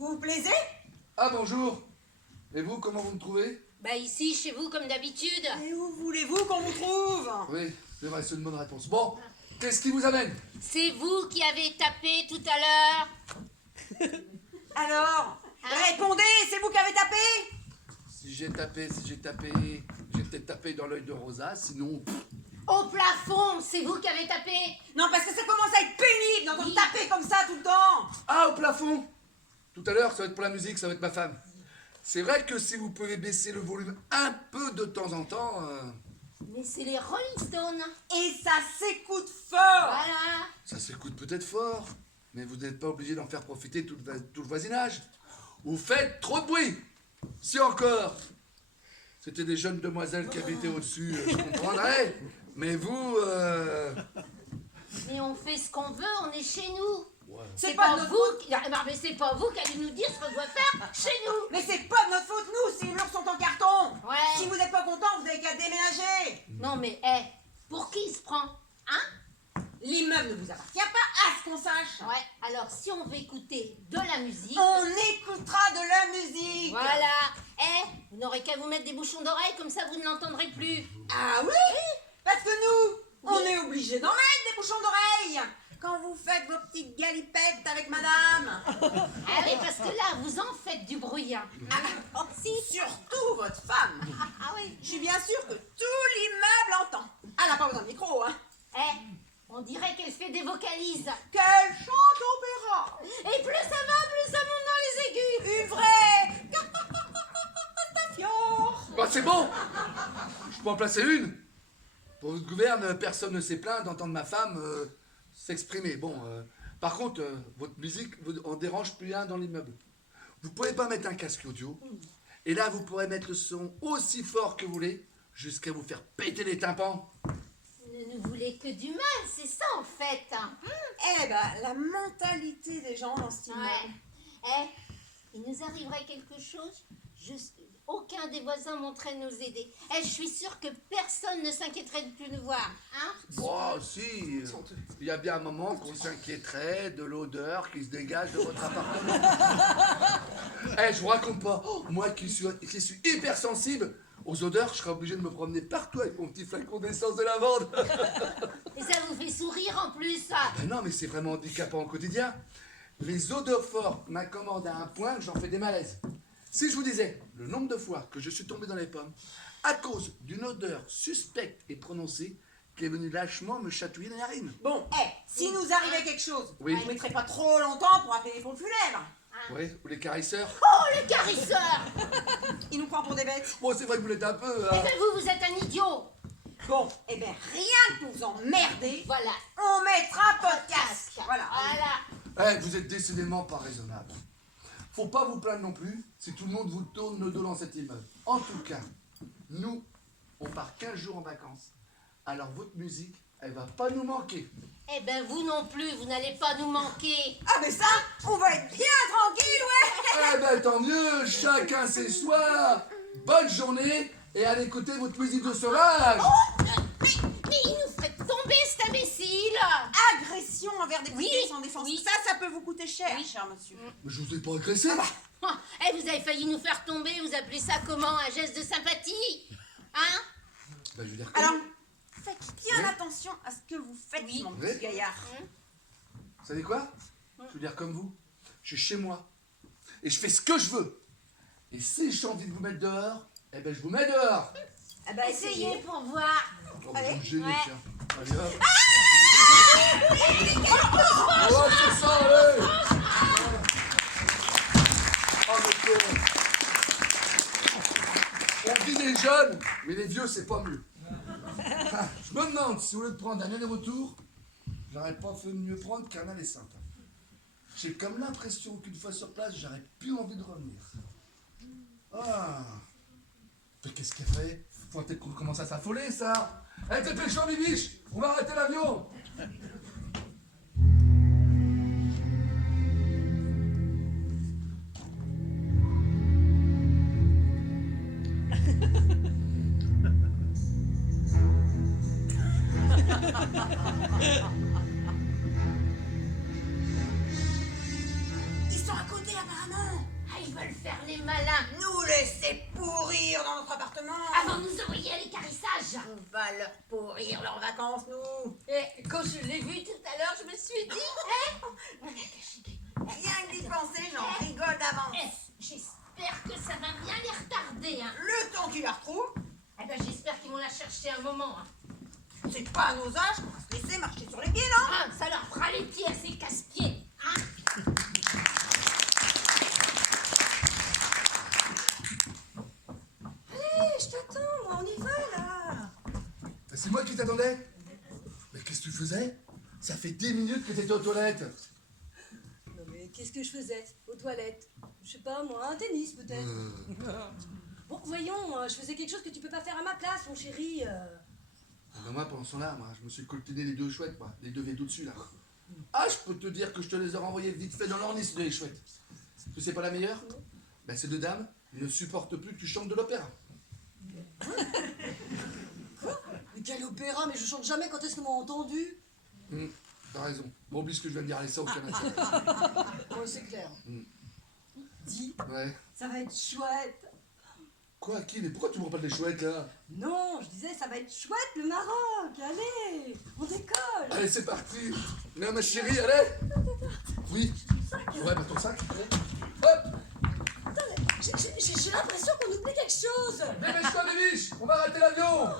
Vous vous plaisez? Ah bonjour. Et vous, comment vous me trouvez? Bah ici, chez vous, comme d'habitude. Et où voulez-vous qu'on vous trouve? Oui, c'est vrai, c'est une bonne réponse. Bon, qu'est-ce qui vous amène? C'est vous qui avez tapé tout à l'heure. Alors, Hein? répondez, c'est vous qui avez tapé? Si j'ai tapé, j'ai peut-être tapé dans l'œil de Rosa, sinon... Au plafond, c'est vous qui avez tapé. Non, parce que ça commence à être pénible d'entendre Oui. taper comme ça tout le temps. Ah, au plafond! Tout à l'heure, ça va être pour la musique, ça va être ma femme. C'est vrai que si vous pouvez baisser le volume un peu de temps en temps... Mais c'est les Rolling Stones. Et ça s'écoute fort. Voilà. Ça s'écoute peut-être fort, mais vous n'êtes pas obligé d'en faire profiter tout le voisinage. Vous faites trop de bruit. Si encore, c'était des jeunes demoiselles qui habitaient au-dessus, je comprendrais. Mais vous... Mais on fait ce qu'on veut, on est chez nous. Ouais. C'est pas de notre faute. qui... Ah, mais c'est pas vous qui allez nous dire ce qu'on doit faire chez nous. Mais c'est pas de notre faute, nous, si les murs sont en carton. Ouais. Si vous n'êtes pas content, vous avez qu'à déménager. Non mais, pour qui il se prend? Hein? L'immeuble ne vous appartient pas, à ce qu'on sache. Ouais, alors si on veut écouter de la musique... On écoutera de la musique. Voilà. Vous n'aurez qu'à vous mettre des bouchons d'oreilles, comme ça vous ne l'entendrez plus. Ah oui? Parce que nous, on est obligés d'en mettre des bouchons d'oreilles. Quand vous faites vos petites galipettes avec madame. Ah oui, parce que là, vous en faites du bruit. Hein. Ah, surtout votre femme. Ah oui. Je suis bien sûre que tout l'immeuble entend. Elle n'a pas besoin de micro, hein. On dirait qu'elle fait des vocalises. Qu'elle chante opéra. Et plus ça va, plus ça monte dans les aigus. Une vraie Stafior. Bah c'est bon. Je peux en placer une. Pour votre gouverne, personne ne s'est plaint d'entendre ma femme s'exprimer. Bon, par contre, votre musique en dérange plus un dans l'immeuble. Vous pouvez pas mettre un casque audio. Et là, vous pourrez mettre le son aussi fort que vous voulez, jusqu'à vous faire péter les tympans. Vous ne nous voulez que du mal, c'est ça en fait. Eh ben, la mentalité des gens dans cet immeuble. Il nous arriverait quelque chose, juste aucun des voisins montrait nous aider. Je suis sûre que personne ne s'inquiéterait de plus nous voir. Hein? Bon, si. Il y a bien un moment qu'on s'inquiéterait de l'odeur qui se dégage de votre appartement. Je vous raconte pas. Moi qui suis hypersensible aux odeurs, je serais obligé de me promener partout avec mon petit flacon d'essence de lavande. Et ça vous fait sourire en plus. Ben non, mais c'est vraiment handicapant au quotidien. Les odeurs fortes m'incommodent à un point que j'en fais des malaises. Si je vous disais le nombre de fois que je suis tombé dans les pommes à cause d'une odeur suspecte et prononcée qui est venue lâchement me chatouiller les narines. Bon, si nous arrivait quelque chose, Oui. vous ne mettrez pas trop longtemps pour appeler les pompes funèbres. Oui, ou les carisseurs. Oh, le carisseur! Il nous prend pour des bêtes. Bon, c'est vrai que vous l'êtes un peu... Eh ben vous êtes un idiot! Bon, eh bien, rien que pour vous emmerder, Voilà. on mettra podcast. Voilà. Voilà. Vous êtes décidément pas raisonnable. Faut pas vous plaindre non plus si tout le monde vous tourne le dos dans cet immeuble. En tout cas, nous, on part 15 jours en vacances. Alors votre musique, elle va pas nous manquer. Eh ben vous non plus, vous n'allez pas nous manquer. Ah, mais ça, on va être bien tranquille, ouais. Eh ben tant mieux, chacun ses soirs. Bonne journée et allez écouter votre musique de sauvage. Mais il nous ferait tomber cet imbécile. Agression envers des Oui, petits sans défense. oui. Ça peut vous coûter cher, Oui. cher monsieur. Mais je vous ai pas agressé. Vous avez failli nous faire tomber, vous appelez ça comment? Un geste de sympathie? Hein? Ben, je veux dire, Alors, faites bien Oui. attention à ce que vous faites, Oui. mon Oui. petit gaillard. vous savez quoi? Je veux dire comme vous. Je suis chez moi et je fais ce que je veux. Et si j'ai envie de vous mettre dehors, eh ben je vous mets dehors. Ah bah, Essayez pour voir. Oh, Allez. vous me gênez, Ouais. tiens. Allez, hop. Oh, c'est ça, allez. Oh, mais quoi. On dit les jeunes, mais les vieux, c'est pas mieux. Je me demande si au lieu de prendre un aller-retour, j'aurais pas fait mieux prendre qu'un aller simple. J'ai comme l'impression qu'une fois sur place, j'aurais plus envie de revenir. Ah. Mais qu'est-ce qu'elle fait? Faut peut-être qu'on commence à s'affoler, ça. Eh, t'es péchant, bibiche. On va arrêter l'avion. Ils sont à côté, apparemment. ils veulent faire les malins. Nous laisser pourrir dans notre appartement. Avant de nous envoyer à l'équarrissage. On va leur pourrir leurs vacances, nous. Et quand je l'ai vu tout à l'heure, je me suis dit, Rien que d'y penser, j'en rigole d'avance. j'espère que ça va bien les retarder, hein. Le temps qu'ils la retrouvent, Eh ben, j'espère qu'ils vont la chercher un moment, hein. c'est pas à nos âges qu'on va se laisser marcher sur les pieds, non? Ah, ça leur fera les pieds à ces casse-pieds, hein. Allez, je t'attends, moi, on y va, là. C'est moi qui t'attendais. Mais qu'est-ce que tu faisais? Ça fait 10 minutes que t'étais aux toilettes. Non mais qu'est-ce que je faisais aux toilettes? Je sais pas moi, un tennis peut-être. Bon voyons, je faisais quelque chose que tu peux pas faire à ma place mon chéri. Ah ben moi, pendant ce temps-là, moi, je me suis coltiné les 2 chouettes, moi, les 2 vétos dessus, là. Ah, je peux te dire que je te les ai renvoyés vite fait dans l'ornice de les chouettes. Tu sais pas la meilleure? Ben, ces 2 dames ne supportent plus que tu chantes de l'opéra. Mais quel opéra, mais je chante jamais quand est-ce qu'on m'a entendu. T'as raison. Bon, oublie ce que je viens de dire, allez, ça au canapé. Oh c'est clair. Dis, Ouais. ça va être chouette. Quoi, qui? Mais pourquoi tu me reparles des chouettes, là? Non, je disais ça va être chouette le Maroc. Allez, on décolle. Allez, c'est parti. Mais ma chérie, allez. Oui. Ouais, bah ton sac, allez. Hop. J'ai l'impression qu'on oublie quelque chose. Dépêche-toi, Bébiche, on va rater l'avion.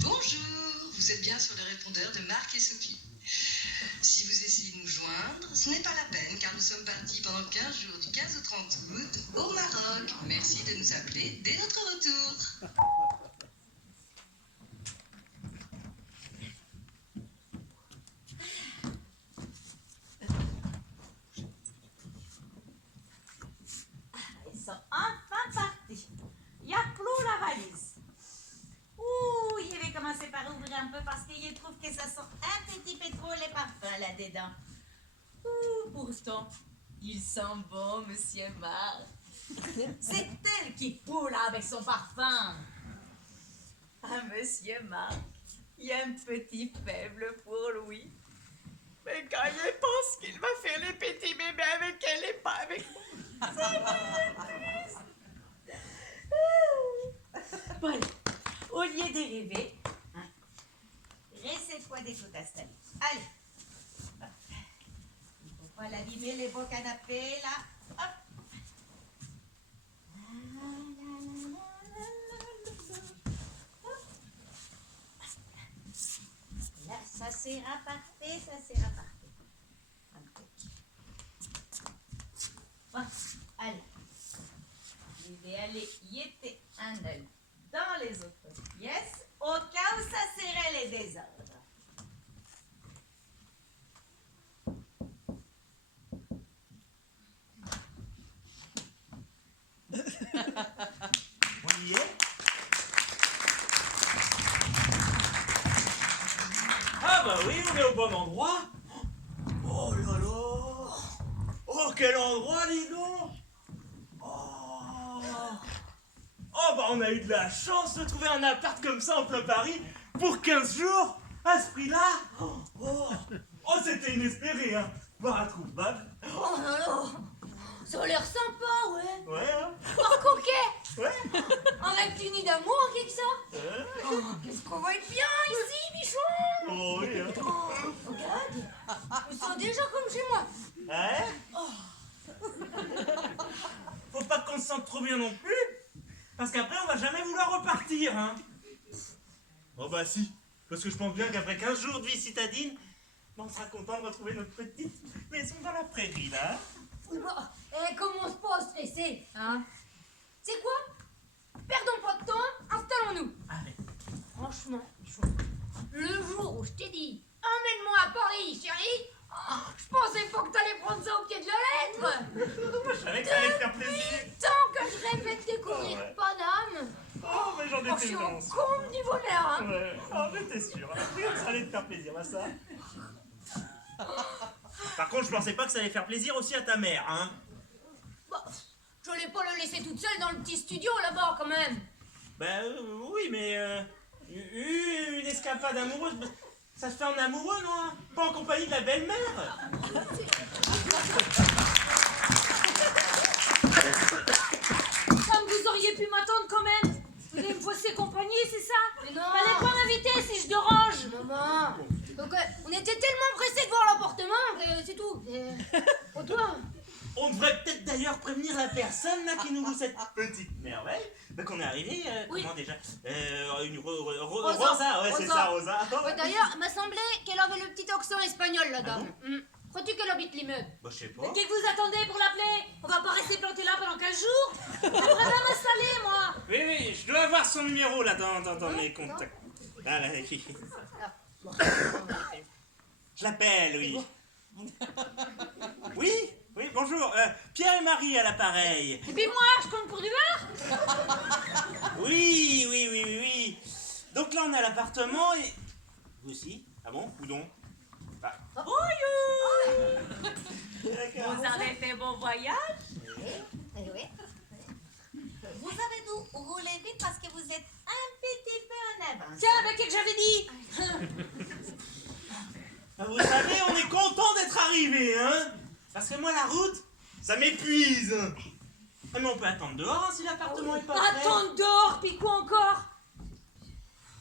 Bonjour, vous êtes bien sur le répondeur de Marc et Sophie. Si vous essayez de nous joindre, ce n'est pas la peine car nous sommes partis pendant 15 jours du 15 au 30 août au Maroc. Merci de nous appeler dès notre retour. Ils sont enfin partis. Il n'y a plus la valise. Ouh, je vais commencer par ouvrir un peu parce que je trouve que ça sent un petit peu trop les parfums là-dedans. Ouh, pourtant, il sent bon, monsieur Marc. C'est elle qui poule avec son parfum. Ah, monsieur Marc, il y a un petit faible pour lui. Mais quand je pense qu'il va faire les petits bébés avec elle et pas avec moi. Bon, allez, au lieu de rêver, hein, recette-toi des tout installés. Allez. Hop. Il faut pas l'abîmer, les beaux canapés, là. Hop. Là, ça sera parfait, ça sera parfait. Impec. Bon, allez. Je vais aller jeter un œil dans les autres pièces au cas où ça serait les désordres. On y est? Ah bah oui, on est au bon endroit. Oh là là. Oh, quel endroit, dis donc. Oh bah on a eu de la chance de trouver un appart comme ça en plein Paris pour 15 jours à ce prix-là. Oh, c'était inespéré, hein. Voire introuvable. Oh là là, ça a l'air sympa, ouais. Ouais, hein. Oh, coquet. Ouais. On a une idée d'amour, quelque ça. Oh, qu'est-ce qu'on va être bien ici, bichon. Oh oui, hein. Oh, regarde, je sens déjà comme chez moi. Ouais. Faut pas qu'on se sente trop bien non plus, parce qu'après on va jamais vouloir repartir, hein. Bon bah si, parce que je pense bien qu'après 15 jours de vie citadine, on sera content de retrouver notre petite maison dans la prairie, là. Commence pas à stresser, hein. C'est quoi? Perdons pas de temps, installons-nous. Allez. Franchement, le jour où je t'ai dit emmène-moi à Paris, chérie, je pensais pas que t'allais prendre ça au pied de la lettre. Moi je savais que ça allait te faire plaisir. Tant que je rêvais de découvrir Oh, ouais. Paname. Oh mais j'en Je étais suis au vraiment sûr. comble du bonheur, hein. Ouais, oh j'étais sûr. Ça allait te faire plaisir, bah ça. Par contre je pensais pas que ça allait faire plaisir aussi à ta mère, hein. Bah, je voulais pas le laisser toute seule dans le petit studio là-bas quand même. Oui, mais une escapade amoureuse, ça se fait en amoureux, non? Pas en compagnie de la belle-mère. Comme vous auriez pu m'attendre quand même. Vous allez me fausser compagnie, c'est ça? Mais non. Fallait pas m'inviter si je dérange. Maman. Donc, on était tellement pressés de voir l'appartement que c'est tout. Pour toi. On devrait peut-être d'ailleurs prévenir la personne là qui nous loue cette petite merveille. Qu'on est arrivé, Oui. comment déjà Rosa. Rosa, ouais, c'est Rosa. ça, Rosa. Ouais, d'ailleurs, il m'a semblé qu'elle avait le petit accent espagnol, la dame. Crois-tu qu'elle habite l'immeuble? Bah, je sais pas. Qu'est-ce que vous attendez pour l'appeler? On va pas rester planté là pendant 15 jours. J'aimerais bien m'installer, moi. Oui, je dois avoir son numéro là dans mes contacts. Là, je l'appelle, oui. Oui, bonjour. Pierre et Marie à l'appareil. Et puis moi, je compte pour du beurre. Oui. Donc là, on est à l'appartement et... Vous aussi? Ah bon? Où donc? Bonjour. Vous avez fait bon voyage? Oui. Vous avez dû rouler vite parce que vous êtes un petit peu en avance. Tiens, avec qui que j'avais dit? Vous savez, on est content d'être arrivé, hein? Parce que moi, la route, ça m'épuise. Ah, mais on peut attendre dehors hein, si l'appartement est pas prêt. Attends dehors, puis quoi encore?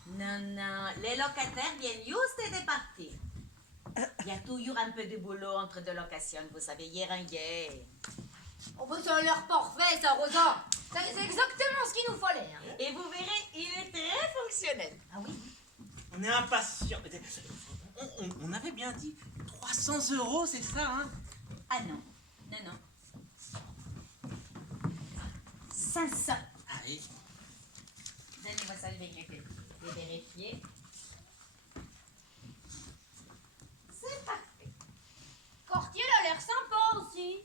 Non, les locataires viennent juste de partir. Il y a toujours un peu de boulot entre deux locations, vous savez, hier. Oh, bah, ça a l'air parfait, ça, Rosa. C'est exactement ce qu'il nous fallait. Hein. Et vous verrez, il est très fonctionnel. Ah oui? On est impatients. On avait bien dit 300 €, c'est ça, hein? Ah non. 500. Ah oui. Donnez-moi ça, je vais vérifier. C'est parfait. Quartier, il a l'air sympa aussi.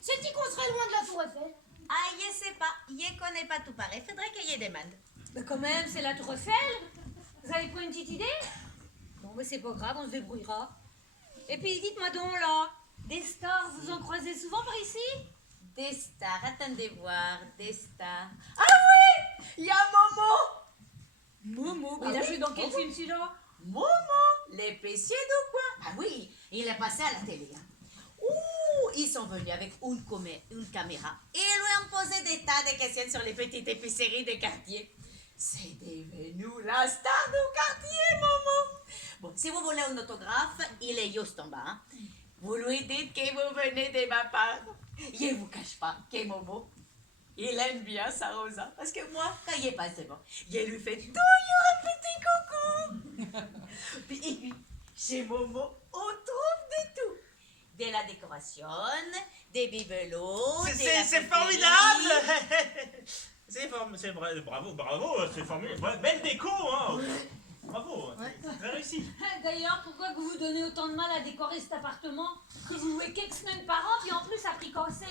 C'est-il qu'on serait loin de la Tour Eiffel? Ah, je sais pas, je connais pas tout pareil, faudrait que je demande. Mais quand même, c'est la Tour Eiffel. Vous avez pas une petite idée? Bon, mais c'est pas grave, on se débrouillera. Et puis, dites-moi donc, là, des stars, vous en croisez souvent par ici? Des stars, attendez voir, des stars. Ah oui, il y a Momo. Momo, il a joué dans quel film, celui-là? Momo, l'épicier du coin. Ah oui, il est passé à la télé. Hein. Ouh, ils sont venus avec une caméra et lui ont posé des tas de questions sur les petites épiceries des quartiers. C'est devenu la star du quartier, Momo. Bon, si vous voulez un autographe, il est juste en bas. Hein. Vous lui dites que vous venez de ma part. Je ne vous cache pas que Momo, il aime bien sa Rosa. Parce que moi, quand il est passé, bon, je lui fais toujours un petit coucou. Et puis, chez Momo, on trouve de tout. De la décoration, des bibelots, C'est formidable. Bravo, c'est formidable. Belle déco, hein. Bravo, c'est réussi. D'ailleurs, pourquoi que vous vous donnez autant de mal à décorer cet appartement? Que vous louez quelques semaines par an, puis en plus à prix cassé.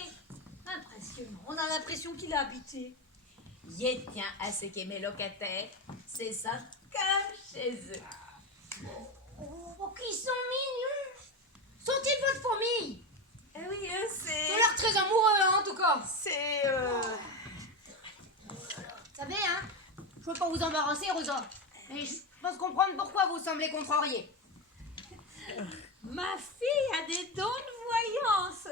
Impressionnant, on a l'impression qu'il a habité. Je tiens à ce que mes locataires se sentent comme chez eux. Oh, qu'ils sont mignons. Sont-ils votre famille? Eh oui, Ils ont c'est... l'air très amoureux, hein, en tout cas. C'est... Vous savez, hein, je veux pas vous embarrasser, Rosa, mais je pense comprendre pourquoi vous semblez contrarié. Ma fille a des dons de voyance.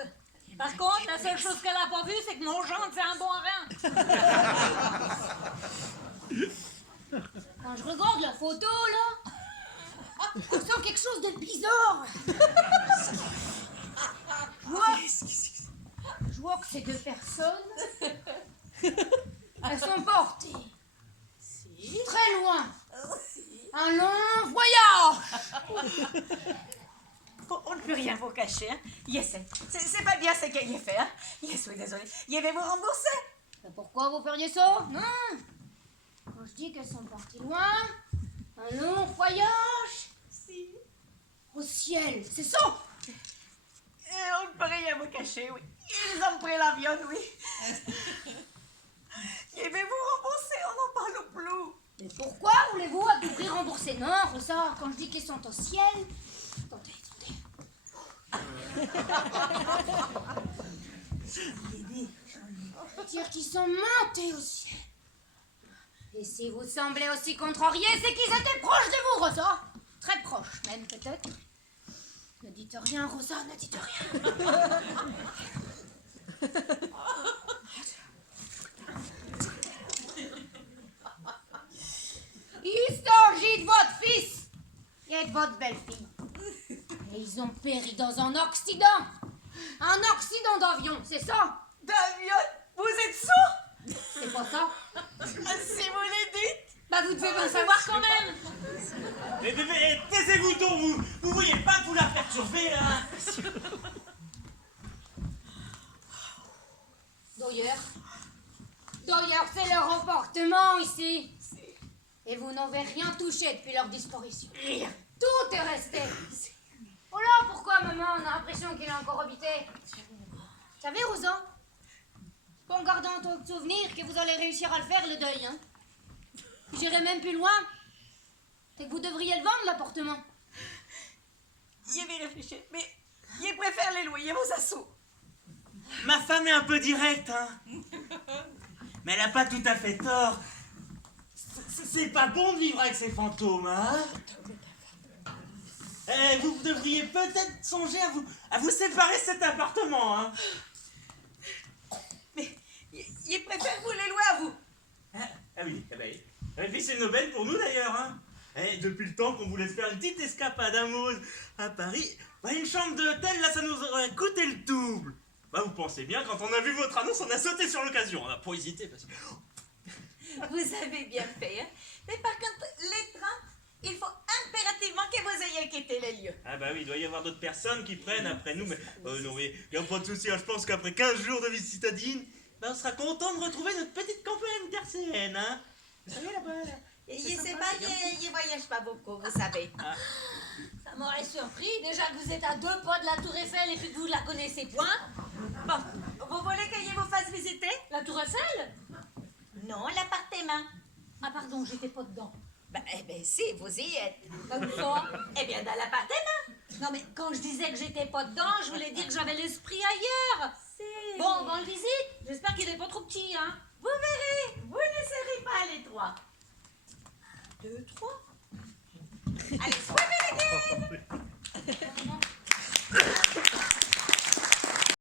Par contre, la seule chose qu'elle a pas vue, c'est que mon gendre fait un bon rein. Quand je regarde la photo, là, on sent quelque chose de bizarre. Je vois que ces deux personnes, elles sont portées très loin. Un long voyage. On ne peut rien vous cacher, hein. C'est pas bien ce qu'il a fait, hein. Je suis désolée. Je vais vous rembourser. Mais pourquoi vous feriez ça? Non. Quand je dis qu'elles sont parties loin, un long voyage au ciel, c'est ça? On ne peut rien vous cacher, oui. Ils ont pris l'avion, oui. Je vais vous rembourser, on n'en parle plus. Mais pourquoi voulez-vous à tout prix rembourser? Non, Rosa, quand je dis qu'ils sont au ciel... Attendez. Dire qu'ils sont montés au ciel. Et si vous semblez aussi contrarié, c'est qu'ils étaient proches de vous, Rosa. Très proches, même, peut-être. Ne dites rien, Rosa, ne dites rien. Il s'agit de votre fils et de votre belle-fille. Et ils ont péri dans un accident. Un accident d'avion, c'est ça? D'avion, vous êtes sourd? C'est pas ça? Si vous le dites. Bah vous devez bien savoir quand même. Mais bébé, taisez-vous donc, vous voyez pas que vous la perturbez, là? D'ailleurs, c'est leur emportement ici. Et vous n'avez rien touché depuis leur disparition. Rien. Tout est resté. Oh là, pourquoi, maman, on a l'impression qu'il est encore habité? Vous savez, Rosa, c'est pas en gardant tant de souvenirs que vous allez réussir à le faire, le deuil, hein. J'irai même plus loin. C'est que vous devriez le vendre, l'appartement. J'y vais réfléchir, mais je préfère les loyers aux assauts. Ma femme est un peu directe, hein. Mais elle a pas tout à fait tort. C'est pas bon de vivre avec ces fantômes, hein. Eh, vous devriez peut-être songer à vous séparer de cet appartement, hein. Mais je préfère vous les louer à vous. Ah oui, eh ben, et puis c'est une aubaine pour nous d'ailleurs, hein. Eh, depuis le temps qu'on voulait se faire une petite escapade amoureuse à Paris, bah une chambre d'hôtel, là, ça nous aurait coûté le double. Bah vous pensez bien, quand on a vu votre annonce, on a sauté sur l'occasion, on a pas hésité parce que... Vous avez bien fait, hein. Mais par contre, les trains, il faut impérativement que vous ayez quitté les lieux. Ah bah oui, il doit y avoir d'autres personnes qui prennent après nous, mais non mais y a pas de souci, hein, je pense qu'après 15 jours de visite citadine, bah on sera content de retrouver notre petite campagne tercéenne, hein. Vous savez là-bas, là. Et je sais pas, je voyage pas beaucoup, vous savez. Ça m'aurait surpris, déjà que vous êtes à 2 pas de la Tour Eiffel et puis que vous la connaissez point. Bon, vous voulez que je vous fasse visiter? La Tour Eiffel? Non, l'appartement. Ah pardon, j'étais pas dedans. Ben, eh ben si, vous y êtes. Comme ça. Eh bien, dans l'appartement. Non mais quand je disais que j'étais pas dedans, je voulais dire que j'avais l'esprit ailleurs. Si. Bon, on le visite. J'espère qu'il est pas trop petit, hein. Vous verrez, vous ne serez pas les trois. 1, 2, 3. Allez, soyez les gars.